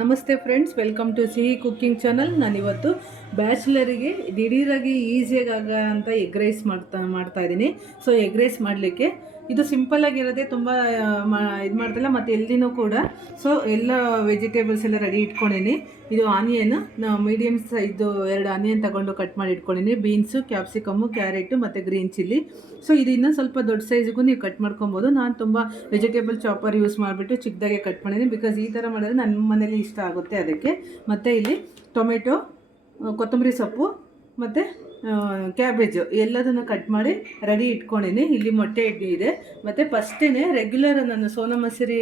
ನಮಸ್ತೆ friends, welcome to ಸಿಹಿ cooking channel. ನಾನಿವತ್ತು ಬ್ಯಾಚುಲರಿಗೆ ದಿಢೀರಾಗಿ ಈಸಿಯಾಗಿ ಅಂತ ಎಗ್ ರೈಸ್ ಮಾಡ್ತಾ ಇದ್ದೀನಿ. ಸೊ ಎಗ್ ರೈಸ್ ಮಾಡಲಿಕ್ಕೆ ಇದು ಸಿಂಪಲ್ಲಾಗಿರೋದೆ, ತುಂಬ ಇದು ಮಾಡ್ತಿಲ್ಲ ಮತ್ತು ಎಲ್ದಿನೂ ಕೂಡ. ಸೊ ಎಲ್ಲ ವೆಜಿಟೇಬಲ್ಸ್ ಎಲ್ಲ ರೆಡಿ ಇಟ್ಕೊಂಡಿನಿ. ಇದು ಆನಿಯನ್, ಮೀಡಿಯಮ್ ಸೈಜು 2 ಆನಿಯನ್ ತಗೊಂಡು ಕಟ್ ಮಾಡಿ ಇಟ್ಕೊಂಡಿನಿ. ಬೀನ್ಸು, ಕ್ಯಾಪ್ಸಿಕಮ್ಮು, ಕ್ಯಾರೆಟು ಮತ್ತು ಗ್ರೀನ್ ಚಿಲ್ಲಿ. ಸೊ ಇದು ಇನ್ನೂ ಸ್ವಲ್ಪ ದೊಡ್ಡ ಸೈಜ್ಗೂ ನೀವು ಕಟ್ ಮಾಡ್ಕೊಬೋದು. ನಾನು ತುಂಬ ವೆಜಿಟೇಬಲ್ ಚಾಪರ್ ಯೂಸ್ ಮಾಡಿಬಿಟ್ಟು ಚಿಕ್ಕದಾಗೆ ಕಟ್ ಮಾಡಿದ್ದೀನಿ, ಬಿಕಾಸ್ ಈ ಥರ ಮಾಡಿದ್ರೆ ನನ್ನ ಮನೇಲಿ ಇಷ್ಟ ಆಗುತ್ತೆ ಅದಕ್ಕೆ. ಮತ್ತು ಇಲ್ಲಿ ಟೊಮೆಟೊ, ಕೊತ್ತಂಬರಿ ಸೊಪ್ಪು ಮತ್ತು ಕ್ಯಾಬೇಜು ಎಲ್ಲದನ್ನು ಕಟ್ ಮಾಡಿ ರೆಡಿ ಇಟ್ಕೊಂಡಿನಿ. ಇಲ್ಲಿ ಮೊಟ್ಟೆ ಇದೆ. ಮತ್ತು ಫಸ್ಟೇ ರೆಗ್ಯುಲರ್ ನಾನು ಸೋನಾ ಮಸೂರಿ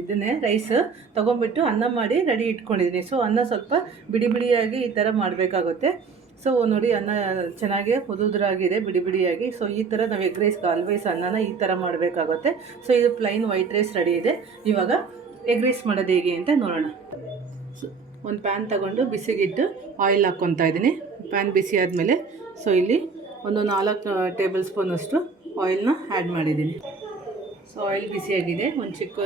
ಇದನ್ನೇ ರೈಸ್ ತೊಗೊಂಬಿಟ್ಟು ಅನ್ನ ಮಾಡಿ ರೆಡಿ ಇಟ್ಕೊಂಡಿದ್ದೀನಿ. ಸೊ ಅನ್ನ ಸ್ವಲ್ಪ ಬಿಡಿ ಬಿಡಿಯಾಗಿ ಈ ಥರ ಮಾಡಬೇಕಾಗುತ್ತೆ. ಸೊ ನೋಡಿ, ಅನ್ನ ಚೆನ್ನಾಗಿ ಉದುರಾಗಿದೆ ಬಿಡಿ ಬಿಡಿಯಾಗಿ. ಸೊ ಈ ಥರ ನಾವು ಎಗ್ ರೈಸ್ಗೆ ಆಲ್ವೇಸ್ ಅನ್ನನ ಈ ಥರ ಮಾಡಬೇಕಾಗುತ್ತೆ. ಸೊ ಇದು ಪ್ಲೈನ್ ವೈಟ್ ರೈಸ್ ರೆಡಿ ಇದೆ. ಇವಾಗ ಎಗ್ ರೈಸ್ ಮಾಡೋದು ಹೇಗೆ ಅಂತ ನೋಡೋಣ. ಒಂದು ಪ್ಯಾನ್ ತಗೊಂಡು ಬಿಸಿಗಿಟ್ಟು ಆಯಿಲ್ ಹಾಕ್ಕೊತಾ ಇದ್ದೀನಿ. ಪ್ಯಾನ್ ಬಿಸಿ ಆದಮೇಲೆ ಸೊ ಇಲ್ಲಿ ಒಂದು 4 ಟೇಬಲ್ ಸ್ಪೂನಷ್ಟು ಆಯಿಲ್ನ ಆ್ಯಡ್ ಮಾಡಿದ್ದೀನಿ. ಸೊ ಆಯಿಲ್ ಬಿಸಿಯಾಗಿದೆ. ಒಂದು ಚಿಕ್ಕ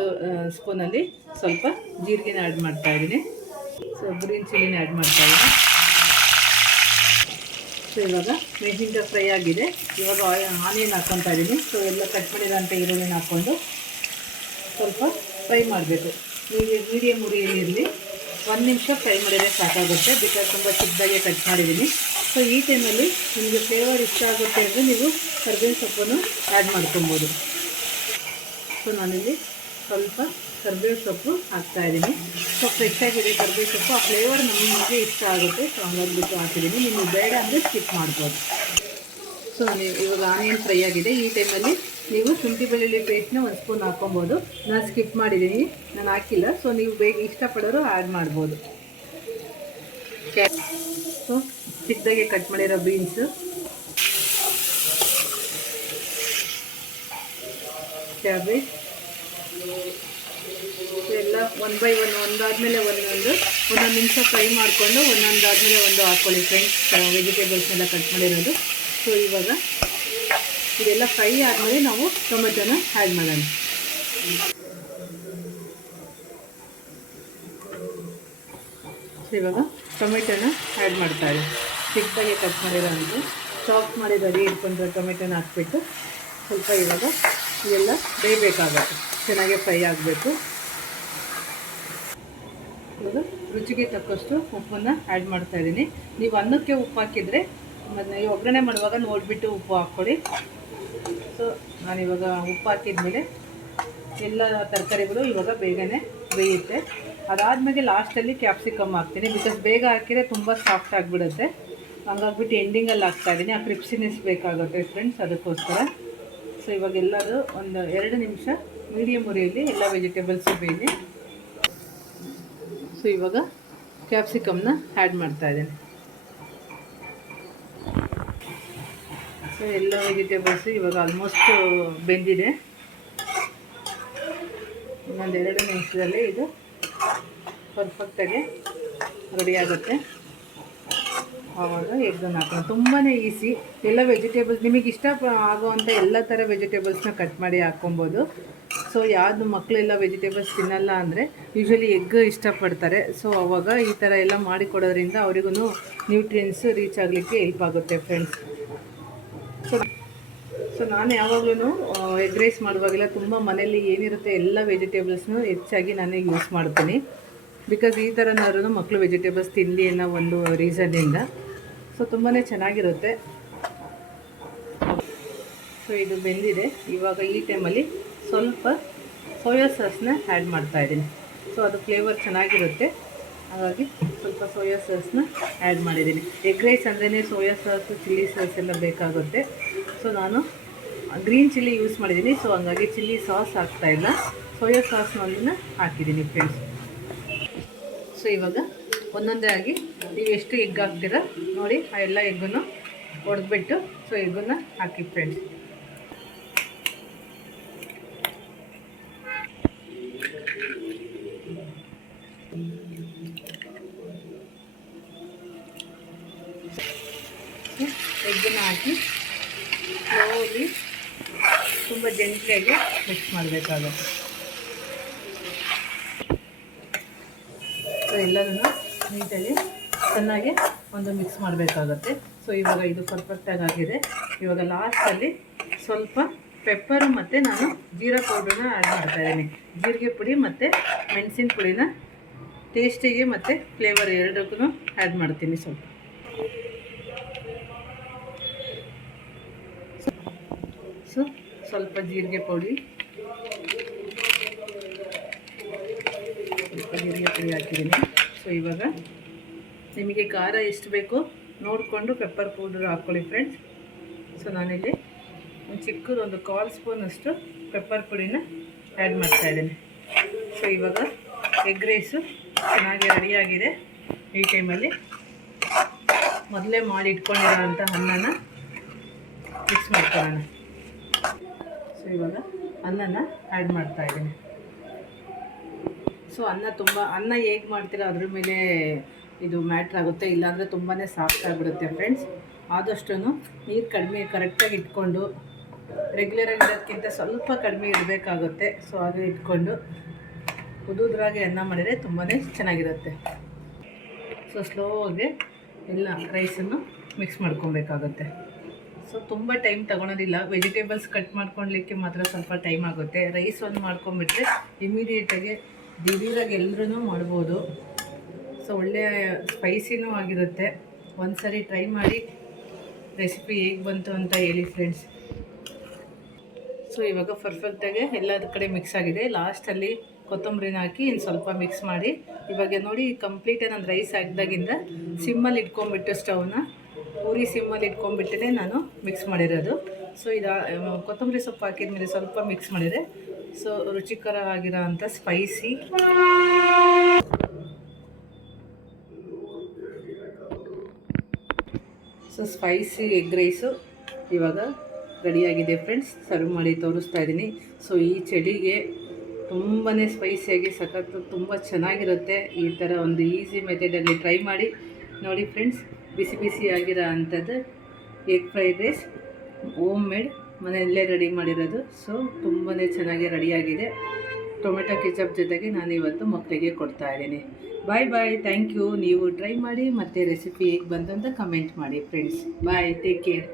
ಸ್ಪೂನಲ್ಲಿ ಸ್ವಲ್ಪ ಜೀರಿಗೆನ ಆ್ಯಡ್ ಮಾಡ್ತಾಯಿದ್ದೀನಿ. ಸೊ ಗ್ರೀನ್ ಚಿಲ್ಲಿನ ಆ್ಯಡ್ ಮಾಡ್ತಾಯಿದ್ದೀನಿ. ಸೊ ಇವಾಗ ಮೆಣಸಿನ್ಕಾಯಿ ಫ್ರೈ ಆಗಿದೆ. ಇವಾಗ ಆನಿಯನ್ ಹಾಕ್ಕೊತಾ ಇದ್ದೀನಿ. ಸೊ ಎಲ್ಲ ಕಟ್ ಮಾಡಿರೋಂಥ ಈರುಳ್ಳಿನ ಹಾಕ್ಕೊಂಡು ಸ್ವಲ್ಪ ಫ್ರೈ ಮಾಡಬೇಕು. ಮೀಡಿಯಮ್ ಉರಿಯಲ್ಲಿರಲಿ. 1 ನಿಮಿಷ ಫ್ರೈ ಮಾಡಿದರೆ ಸಾಕಾಗುತ್ತೆ, ಬಿಕಾಸ್ ತುಂಬ ಚಿಕ್ಕದಾಗೆ ಕಟ್ ಮಾಡಿದ್ದೀನಿ. ಸೊ ಈ ಟೈಮಲ್ಲಿ ನಿಮಗೆ ಫ್ಲೇವರ್ ಇಷ್ಟ ಆಗುತ್ತೆ ಅಂದರೆ ನೀವು ಕರಿಬೇವಿನ ಸೊಪ್ಪನ್ನು ಆ್ಯಡ್ ಮಾಡ್ಕೊಬೋದು. ಸೊ ನಾನಿಲ್ಲಿ ಸ್ವಲ್ಪ ಕರಿಬೇವು ಸೊಪ್ಪು ಹಾಕ್ತಾಯಿದ್ದೀನಿ. ಸೊ ಫ್ರೆಶ್ ಆಗಿದೆ ಕರಿಬೇವು ಸೊಪ್ಪು, ಆ ಫ್ಲೇವರ್ ನಮಗೆ ಇಷ್ಟ ಆಗುತ್ತೆ. ಸೊ ಹಂಗಾಗ್ಬಿಟ್ಟು ಹಾಕಿದ್ದೀನಿ. ನಿಮಗೆ ಬೇಡ ಅಂದರೆ ಸ್ಕಿಪ್ ಮಾಡ್ಬೋದು. ಸೊ ಇವಾಗ ಆನಿಯನ್ ಫ್ರೈ ಆಗಿದೆ. ಈ ಟೈಮಲ್ಲಿ ನೀವು ಶುಂಠಿ ಬೆಳ್ಳುಳ್ಳಿ ಪೇಸ್ಟ್ನ 1 ಸ್ಪೂನ್ ಹಾಕ್ಕೊಬೋದು. ನಾನು ಸ್ಕಿಪ್ ಮಾಡಿದ್ದೀನಿ, ನಾನು ಹಾಕಿಲ್ಲ. ಸೊ ನೀವು ಬೇಗ ಇಷ್ಟಪಡೋರು ಆ್ಯಡ್ ಮಾಡ್ಬೋದು. ಸೊ ಚಿಕ್ಕದಾಗೆ ಕಟ್ ಮಾಡಿರೋ ಬೀನ್ಸು, ಕ್ಯಾಬೇಜ್ ಎಲ್ಲ 1 ಬೈ 1 ಒಂದಾದಮೇಲೆ ಒಂದೊಂದು ನಿಮಿಷ ಫ್ರೈ ಮಾಡಿಕೊಂಡು ಒಂದೊಂದಾದಮೇಲೆ ಒಂದು ಹಾಕ್ಕೊಳ್ಳಿ ಫ್ರೆಂಡ್ಸ್, ವೆಜಿಟೇಬಲ್ಸ್ನೆಲ್ಲ ಕಟ್ ಮಾಡಿರೋದು. ಸೊ ಇವಾಗ ಇದೆಲ್ಲ ಫ್ರೈ ಆದಮೇಲೆ ನಾವು ಟೊಮೆಟೊನ ಆ್ಯಡ್ ಮಾಡೋಣ. ಸೊ ಇವಾಗ ಟೊಮೆಟೊನ ಆ್ಯಡ್ ಮಾಡ್ತಾರೆ. ಚಿಕ್ಕದಾಗೆ ಕಟ್ ಮಾಡಿರೋ ಅಂತ ಚಾಪ್ ಮಾಡಿ ರೆಡಿ ಇಟ್ಕೊಂಡ್ರೆ ಟೊಮೆಟೊನ ಹಾಕ್ಬಿಟ್ಟು ಸ್ವಲ್ಪ ಇವಾಗ ಇದೆಲ್ಲ ಬೇಯಬೇಕಾಗುತ್ತೆ, ಚೆನ್ನಾಗೆ ಫ್ರೈ ಆಗಬೇಕು. ಇವಾಗ ರುಚಿಗೆ ತಕ್ಕಷ್ಟು ಉಪ್ಪನ್ನು ಆ್ಯಡ್ ಮಾಡ್ತಾಯಿದ್ದೀನಿ. ನೀವು ಅನ್ನಕ್ಕೆ ಉಪ್ಪು ಹಾಕಿದರೆ ಮತ್ತು ಒಗ್ಗರಣೆ ಮಾಡುವಾಗ ನೋಡಿಬಿಟ್ಟು ಉಪ್ಪು ಹಾಕ್ಕೊಳ್ಳಿ. ಸೊ ನಾನಿವಾಗ ಉಪ್ಪು ಹಾಕಿದ್ಮೇಲೆ ಎಲ್ಲ ತರಕಾರಿಗಳು ಇವಾಗ ಬೇಗನೆ ಬೇಯುತ್ತೆ. ಅದಾದಮೇಲೆ ಲಾಸ್ಟಲ್ಲಿ ಕ್ಯಾಪ್ಸಿಕಮ್ ಹಾಕ್ತೀನಿ, ಬಿಕಾಸ್ ಬೇಗ ಹಾಕಿದರೆ ತುಂಬ ಸಾಫ್ಟ್ ಆಗಿಬಿಡುತ್ತೆ. ಹಂಗಾಗ್ಬಿಟ್ಟು ಎಂಡಿಂಗಲ್ಲಿ ಹಾಕ್ತಾಯಿದ್ದೀನಿ. ಆ ಕ್ರಿಪ್ಸಿನೆಸ್ ಬೇಕಾಗುತ್ತೆ ಫ್ರೆಂಡ್ಸ್, ಅದಕ್ಕೋಸ್ಕರ. ಸೊ ಇವಾಗ ಎಲ್ಲರೂ ಒಂದು 2 ನಿಮಿಷ ಮೀಡಿಯಮ್ ಉರಿಯಲ್ಲಿ ಎಲ್ಲ ವೆಜಿಟೇಬಲ್ಸು ಬೇಯಿದೆ. ಸೊ ಇವಾಗ ಕ್ಯಾಪ್ಸಿಕಮ್ನ ಆ್ಯಡ್ ಮಾಡ್ತಾಯಿದ್ದೀನಿ. ಸೊ ಎಲ್ಲ ವೆಜಿಟೇಬಲ್ಸು ಇವಾಗ ಆಲ್ಮೋಸ್ಟ್ ಬೆಂದಿದೆ. ಇನ್ನೊಂದು 2 ನಿಮಿಷದಲ್ಲಿ ಇದು ಪರ್ಫೆಕ್ಟಾಗಿ ರೆಡಿ ಆಗುತ್ತೆ. ಆವಾಗ ಎಗ್ಗನ್ನು ಹಾಕೋಣ. ತುಂಬಾ ಈಸಿ. ಎಲ್ಲ ವೆಜಿಟೇಬಲ್ಸ್ ನಿಮಗೆ ಇಷ್ಟ ಆಗೋವಂಥ ಎಲ್ಲ ಥರ ವೆಜಿಟೇಬಲ್ಸ್ನ ಕಟ್ ಮಾಡಿ ಹಾಕ್ಕೊಬೋದು. ಸೊ ಯಾವುದು ಮಕ್ಕಳೆಲ್ಲ ವೆಜಿಟೇಬಲ್ಸ್ ತಿನ್ನಲ್ಲ ಅಂದರೆ ಯೂಶ್ವಲಿ ಎಗ್ ಇಷ್ಟಪಡ್ತಾರೆ. ಸೊ ಆವಾಗ ಈ ಥರ ಎಲ್ಲ ಮಾಡಿಕೊಡೋದ್ರಿಂದ ಅವರಿಗೂ ನ್ಯೂಟ್ರಿಯೆಂಟ್ಸು ರೀಚ್ ಆಗಲಿಕ್ಕೆ ಹೆಲ್ಪ್ ಆಗುತ್ತೆ ಫ್ರೆಂಡ್ಸ್. ಸೊ ನಾನು ಯಾವಾಗಲೂ ಎಗ್ ರೈಸ್ ಮಾಡುವಾಗೆಲ್ಲ ತುಂಬ ಮನೇಲಿ ಏನಿರುತ್ತೆ ಎಲ್ಲ ವೆಜಿಟೇಬಲ್ಸ್ನು ಹೆಚ್ಚಾಗಿ ನಾನು ಯೂಸ್ ಮಾಡ್ತೀನಿ, ಬಿಕಾಸ್ ಈ ಥರನಾದ್ರೂ ಮಕ್ಕಳು ವೆಜಿಟೇಬಲ್ಸ್ ತಿನ್ನಲಿ ಅನ್ನೋ ಒಂದು ರೀಸನ್ನಿಂದ. ಸೊ ತುಂಬಾ ಚೆನ್ನಾಗಿರುತ್ತೆ. ಸೊ ಇದು ಬೆಂದಿದೆ. ಇವಾಗ ಈ ಟೈಮಲ್ಲಿ ಸ್ವಲ್ಪ ಸೋಯಾ ಸಾಸ್ನ ಆ್ಯಡ್ ಮಾಡ್ತಾಯಿದ್ದೀನಿ. ಸೊ ಅದು ಫ್ಲೇವರ್ ಚೆನ್ನಾಗಿರುತ್ತೆ, ಹಾಗಾಗಿ ಸ್ವಲ್ಪ ಸೋಯಾ ಸಾಸ್ನ ಆ್ಯಡ್ ಮಾಡಿದ್ದೀನಿ. ಎಗ್ ರೈಸ್ ಅಂದ್ರೇ ಸೋಯಾ ಸಾಸು, ಚಿಲ್ಲಿ ಸಾಸ್ ಎಲ್ಲ ಬೇಕಾಗುತ್ತೆ. ಸೊ ನಾನು ಗ್ರೀನ್ ಚಿಲ್ಲಿ ಯೂಸ್ ಮಾಡಿದ್ದೀನಿ. ಸೊ ಹಂಗಾಗಿ ಚಿಲ್ಲಿ ಸಾಸ್ ಹಾಕ್ತಾಯಿಲ್ಲ, ಸೋಯಾ ಸಾಸ್ನ ಒಂದನ್ನು ಹಾಕಿದ್ದೀನಿ ಫ್ರೆಂಡ್ಸ್. ಸೊ ಇವಾಗ ಒಂದೊಂದೇ ಆಗಿ ನೀವು ಎಷ್ಟು ಎಗ್ ಹಾಕ್ತೀರಾ ನೋಡಿ, ಆ ಎಲ್ಲ ಎಗ್ಗನ್ನು ಹೊಡೆದ್ಬಿಟ್ಟು ಸೊ ಎಗ್ಗನ್ನು ಹಾಕಿ ಫ್ರೆಂಡ್ಸ್. ಎಗ್ಗನ್ನು ಹಾಕಿ ಸ್ಲೋಲಿ ತುಂಬ ಜೆಂಟ್ಲಿಯಾಗಿ ಮಿಕ್ಸ್ ಮಾಡಬೇಕಾಗುತ್ತೆ. ಎಲ್ಲದನ್ನು ನೀಟಾಗಿ ಚೆನ್ನಾಗಿ ಒಂದು ಮಿಕ್ಸ್ ಮಾಡಬೇಕಾಗತ್ತೆ. ಸೊ ಇವಾಗ ಇದು ಪರ್ಫೆಕ್ಟಾಗಿ ಆಗಿದೆ. ಇವಾಗ ಲಾಸ್ಟಲ್ಲಿ ಸ್ವಲ್ಪ ಪೆಪ್ಪರು ಮತ್ತು ನಾನು ಜೀರಾ ಪೌಡ್ರನ್ನ ಆ್ಯಡ್ ಮಾಡ್ತಾಯಿದ್ದೀನಿ. ಜೀರಿಗೆ ಪುಡಿ ಮತ್ತು ಮೆಣಸಿನ ಪುಡಿನ ಟೇಸ್ಟಿಗೆ ಮತ್ತು ಫ್ಲೇವರ್ ಎರಡಕ್ಕೂ ಆ್ಯಡ್ ಮಾಡ್ತೀನಿ. ಸ್ವಲ್ಪ ಜೀರಿಗೆ ಪುಡಿ ಹಾಕಿದ್ದೀನಿ. ಸೊ ಇವಾಗ ನಿಮಗೆ ಖಾರ ಎಷ್ಟು ಬೇಕೋ ನೋಡಿಕೊಂಡು ಪೆಪ್ಪರ್ ಪೌಡರ್ ಹಾಕ್ಕೊಳ್ಳಿ ಫ್ರೆಂಡ್ಸ್. ಸೊ ನಾನಿಲ್ಲಿ ಒಂದು ಚಿಕ್ಕದೊಂದು 1/4 ಸ್ಪೂನಷ್ಟು ಪೆಪ್ಪರ್ ಪುಡಿನ ಆ್ಯಡ್ ಮಾಡ್ತಾಯಿದ್ದೀನಿ. ಸೊ ಇವಾಗ ಎಗ್ ರೈಸು ಚೆನ್ನಾಗಿ ರೆಡಿಯಾಗಿದೆ. ಈ ಟೈಮಲ್ಲಿ ಮೊದಲೇ ಮಾಡಿ ಇಟ್ಕೊಂಡಿರೋಂಥ ಅನ್ನನ ಮಿಕ್ಸ್ ಮಾಡ್ಕೊಳ್ಳೋಣ. ಸೊ ಇವಾಗ ಅನ್ನನ ಆ್ಯಡ್ ಮಾಡ್ತಾಯಿದ್ದೀನಿ. ಸೊ ಅನ್ನ ಹೇಗೆ ಮಾಡ್ತೀರಾ ಅದ್ರ ಮೇಲೆ ಇದು ಮ್ಯಾಟ್ರ್ ಆಗುತ್ತೆ, ಇಲ್ಲಾಂದರೆ ತುಂಬಾ ಸಾಫ್ಟ್ ಆಗಿಬಿಡುತ್ತೆ ಫ್ರೆಂಡ್ಸ್. ಆದಷ್ಟು ನೀರು ಕಡಿಮೆ ಕರೆಕ್ಟಾಗಿ ಇಟ್ಕೊಂಡು ರೆಗ್ಯುಲರಾಗಿ ಇರೋದಕ್ಕಿಂತ ಸ್ವಲ್ಪ ಕಡಿಮೆ ಇಡಬೇಕಾಗುತ್ತೆ. ಸೊ ಅದು ಇಟ್ಕೊಂಡು ಉದುದ್ರಾಗಿ ಅನ್ನ ಮಾಡಿದರೆ ತುಂಬಾ ಚೆನ್ನಾಗಿರುತ್ತೆ. ಸೊ ಸ್ಲೋವಾಗಿ ಎಲ್ಲ ರೈಸನ್ನು ಮಿಕ್ಸ್ ಮಾಡ್ಕೊಬೇಕಾಗುತ್ತೆ. ಸೊ ತುಂಬ ಟೈಮ್ ತೊಗೊಳೋದಿಲ್ಲ. ವೆಜಿಟೇಬಲ್ಸ್ ಕಟ್ ಮಾಡ್ಕೊಳ್ಲಿಕ್ಕೆ ಮಾತ್ರ ಸ್ವಲ್ಪ ಟೈಮ್ ಆಗುತ್ತೆ. ರೈಸ್ ಒಂದು ಮಾಡ್ಕೊಂಬಿಟ್ರೆ ಇಮಿಡಿಯೇಟಾಗಿ ದಿಢೀರಾಗಿ ಎಲ್ಲರೂ ಮಾಡ್ಬೋದು. ಸೊ ಒಳ್ಳೆಯ ಸ್ಪೈಸಿನೂ ಆಗಿರುತ್ತೆ. ಒಂದು ಸರಿ ಟ್ರೈ ಮಾಡಿ ರೆಸಿಪಿ ಹೇಗೆ ಬಂತು ಅಂತ ಹೇಳಿ ಫ್ರೆಂಡ್ಸ್. ಸೊ ಇವಾಗ ಪರ್ಫೆಕ್ಟಾಗಿ ಎಲ್ಲದ ಕಡೆ ಮಿಕ್ಸ್ ಆಗಿದೆ. ಲಾಸ್ಟಲ್ಲಿ ಕೊತ್ತಂಬರಿನ ಹಾಕಿ ಇನ್ನು ಸ್ವಲ್ಪ ಮಿಕ್ಸ್ ಮಾಡಿ ಇವಾಗ ನೋಡಿ ಕಂಪ್ಲೀಟಾಗಿ ನಾನು ರೈಸ್ ಹಾಕಿದಾಗಿಂದ ಸಿಮ್ಮಲ್ಲಿ ಇಟ್ಕೊಂಡ್ಬಿಟ್ಟು ಸ್ಟವ್ನ ಪೂರಿ ಸಿಮ್ಮಲ್ಲಿ ಇಟ್ಕೊಂಡ್ಬಿಟ್ಟೇ ನಾನು ಮಿಕ್ಸ್ ಮಾಡಿರೋದು. ಸೊ ಇದು ಕೊತ್ತಂಬರಿ ಸೊಪ್ಪು ಹಾಕಿದ್ಮೇಲೆ ಸ್ವಲ್ಪ ಮಿಕ್ಸ್ ಮಾಡಿದೆ. ಸೊ ರುಚಿಕರ ಆಗಿರೋ ಅಂಥ ಸ್ಪೈಸಿ ಎಗ್ ರೈಸು ಇವಾಗ ರೆಡಿಯಾಗಿದೆ ಫ್ರೆಂಡ್ಸ್. ಸರ್ವ್ ಮಾಡಿ ತೋರಿಸ್ತಾ ಇದ್ದೀನಿ. ಸೊ ಈ ಚಳಿಗೆ ತುಂಬಾ ಸ್ಪೈಸಿಯಾಗಿ ಸಖತ್ತು ತುಂಬ ಚೆನ್ನಾಗಿರುತ್ತೆ. ಈ ಥರ ಒಂದು ಈಸಿ ಮೆಥಡಲ್ಲಿ ಟ್ರೈ ಮಾಡಿ ನೋಡಿ ಫ್ರೆಂಡ್ಸ್. ಬಿಸಿ ಬಿಸಿಯಾಗಿರೋ ಅಂಥದ್ದು egg fried rice home made ಮನೆಯಲ್ಲೇ ರೆಡಿ ಮಾಡಿರೋದು. ಸೊ ತುಂಬಾ ಚೆನ್ನಾಗಿ ರೆಡಿಯಾಗಿದೆ. ಟೊಮೆಟೊ ಕೆಚಪ್ ಜೊತೆಗೆ ನಾನು ಇವತ್ತು ಮಕ್ಕಳಿಗೆ ಕೊಡ್ತಾಯಿದ್ದೀನಿ. ಬಾಯ್. Thank you. ನೀವು ಟ್ರೈ ಮಾಡಿ ಮತ್ತು ರೆಸಿಪಿ ಹೇಗೆ ಬಂತು ಅಂತ ಕಮೆಂಟ್ ಮಾಡಿ ಫ್ರೆಂಡ್ಸ್. ಬಾಯ್, ಟೇಕ್ ಕೇರ್.